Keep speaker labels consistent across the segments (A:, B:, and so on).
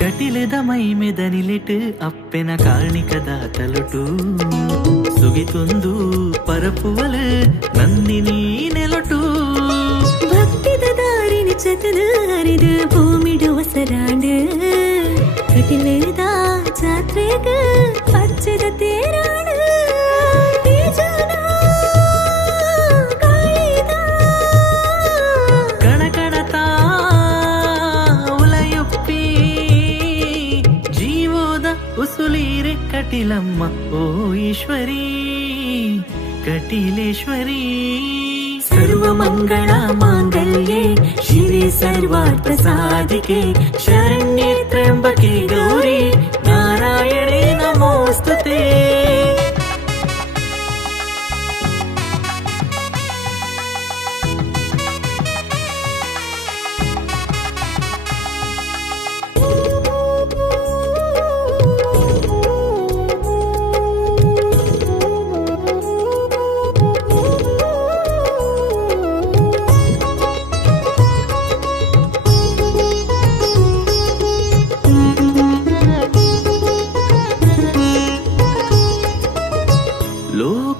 A: ಕಟಿಲೆದಮೈ ಮೆದನಿಲೆಟ್ ಅಪ್ಪೆನ ಕಾಣಿಕದ ತಲುಟು ಸುಗಿತೊಂದು ಪರಪುವಲು ನಂದಿನಿ ನೆಲೊಟು
B: ಭಕ್ತಿದ ದಾರಿನ ಚತನ ಹರಿದು ಭೂಮಿಡು
A: ಹೊಸರಾಂಡು ಕಟಿಲೆದ ಜಾತ್ರೆಗ కటిలమ్మ ఓ ఈశ్వరీ కటిలేశ్వరీ. సర్వమంగళ
B: మాంగళ్యే శివే సర్వార్థ సాధికే శరణ్యే
A: త్ర్యంబకే గౌరీ నారాయణే నమోస్తు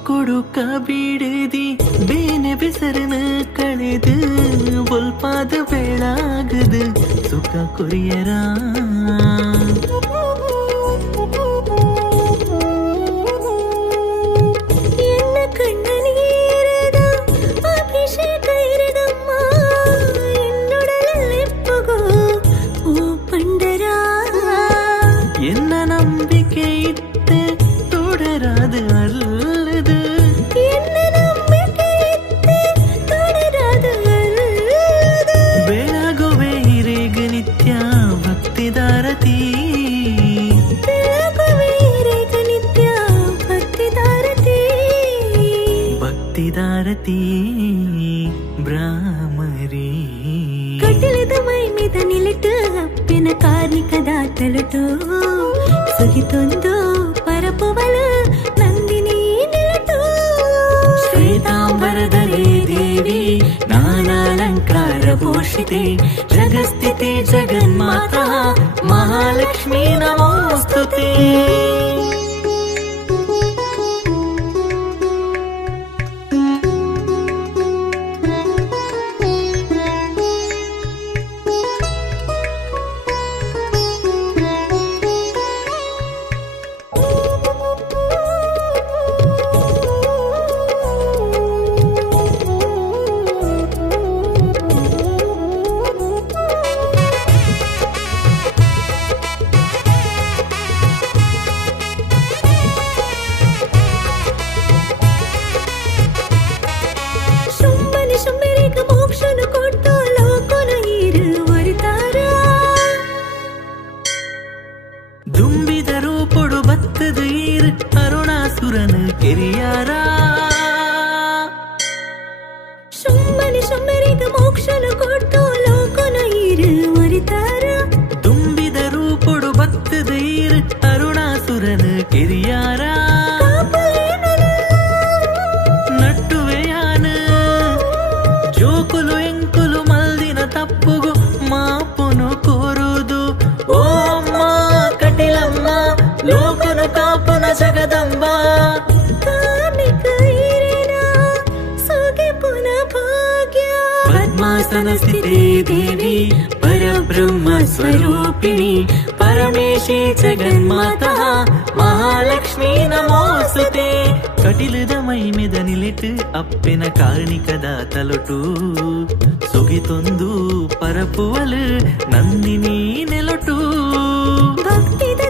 A: ನಮೋಸ್ತುತೆ ಲೋಕೊಡು ಕಬಿಡದಿ ಬೇನೆ ಬೆಸರನ ಕಳೆದು ಒಲ್ಪಾದ ಬೇಳಾಗದು ಸುಖ ಕೊರಿಯರ భారతి భ్రామరి.
B: కటిలದ మೈ మీద
A: నిలట అప్పిన కార్మిక దాతలతో సుహితొందో
B: పరపువల నందిని నిలట శ్వేతాంబరదలే దేవి నానాలంకార భూషితే
A: జగస్థితి జగన్మాత మహాలక్ష్మీ నమోస్తుతే. ಅರುಣಾಸುರನ ಕೆರಿಯಾರ
B: ಶುಂಭನಿ ಶುಂಭರಿಗ ಮೋಕ್ಷನ ಕೊಟ್ಟು ಲೋಕನ ಇರು ಒರಿತಾರ
A: ದುಂಬಿದರು ಪೊಡು ಬತ್ತದ ಈರ್ ಅರುಣಾಸುರನ ಕೆರಿಯಾರ ನಟ್ಟುವೆಯಾನ ಜೋಕುಲು ಎಂಕುಲು ಮಲ್ದಿನ ತಪ್ಪುಗು ಮಾಪುನು ಕೋರುದು ಓ ಅಮ್ಮ ಕಟಿಲಮ್ಮ ಲೋಕನು ಕಾಪುನ ಜಗದಂಬ
B: ಕಾರ್ಮಿಕ ಇರಿನ ಸುಗೆ ಪುನ ಭಾಗ್ಯ
A: ಪದ್ಮಾಸನ ಸ್ಥಿತೆ ದೇವಿ ಪರಬ್ರಹ್ಮ ಸ್ವರೂಪಿಣಿ ಪರಮೇಶಿ ಜಗನ್ಮಾತಾ ಮಹಾಲಕ್ಷ್ಮೀ ನಮೋಸುತೆ ಕಟಿಲದ ಮೈ ಮೆದ ನಿಲಿಟ್ಟು ಅಪ್ಪೆನ ಕಾರಣಿಕದ ತಲೊಟು ಸುಗಿತೊಂದು ಪರಪುವಲು ನಂದಿನಿ ನೆಲೊಟು
B: ಭಕ್ತಿದ ದಾರಿನ ಜತದ ಅರಿದು